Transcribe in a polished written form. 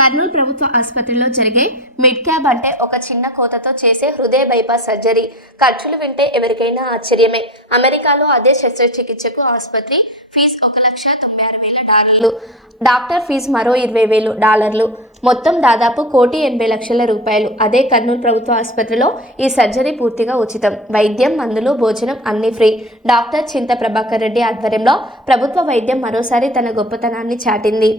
కర్నూలు ప్రభుత్వ ఆసుపత్రిలో జరిగే మిడ్ క్యాబ్ అంటే ఒక చిన్న కోతతో చేసే హృదయ బైపాస్ సర్జరీ. ఖర్చులు వింటే ఎవరికైనా ఆశ్చర్యమే. అమెరికాలో అదే శస్త్రచికిత్సకు ఆసుపత్రి ఫీజు $1,96,000. డాక్టర్ ఫీజు మరో $20,000. మొత్తం దాదాపు ₹1,80,00,000. అదే కర్నూలు ప్రభుత్వ ఆసుపత్రిలో ఈ సర్జరీ పూర్తిగా ఉచితం. వైద్యం, మందులు, భోజనం అన్ని ఫ్రీ. డాక్టర్ చింత ప్రభాకర్ రెడ్డి ఆధ్వర్యంలో ప్రభుత్వ వైద్యం మరోసారి తన గొప్పతనాన్ని చాటింది.